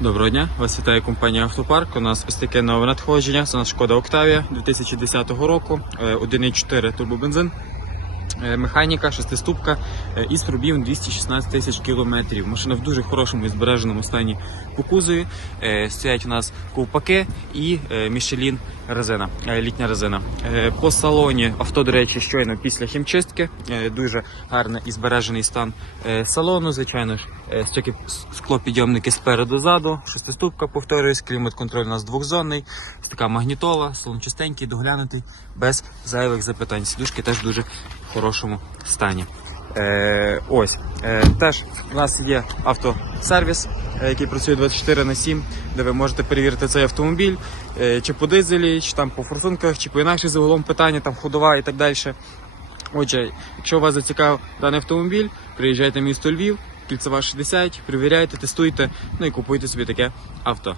Доброго дня, вас вітає компанія Автопарк. У нас ось таке нове надходження. Це у шкода Октавія 2010 року, е, 1,4 турбобензин. Е, Механіка, шестиступка е, із пробігом 216 тисяч кілометрів. Машина в дуже хорошому і збереженому стані по кузові. Е, Стоять у нас ковпаки і Мішелін резина, літня резина. По салоні авто, до речі, щойно після хімчистки. Дуже гарний і збережений стан салону. Звичайно ж, стільки склопідйомники спереду ззаду, шестиступка, повторюсь, клімат-контроль у нас двохзонний, така магнітола, салон чистенький, доглянутий, без зайвих запитань. Сідушки теж дуже в хорошому стані. Е, ось е, теж у нас є автосервіс, е, який працює 24 на 7, де ви можете перевірити цей автомобіль, е, чи по дизелі, чи там по форсунках, чи по інакших загалом питання, там ходова і так далі. Отже, якщо вас зацікавив даний автомобіль, приїжджайте в місто Львів, кільцева 60, перевіряйте, тестуйте, ну і купуйте собі таке авто.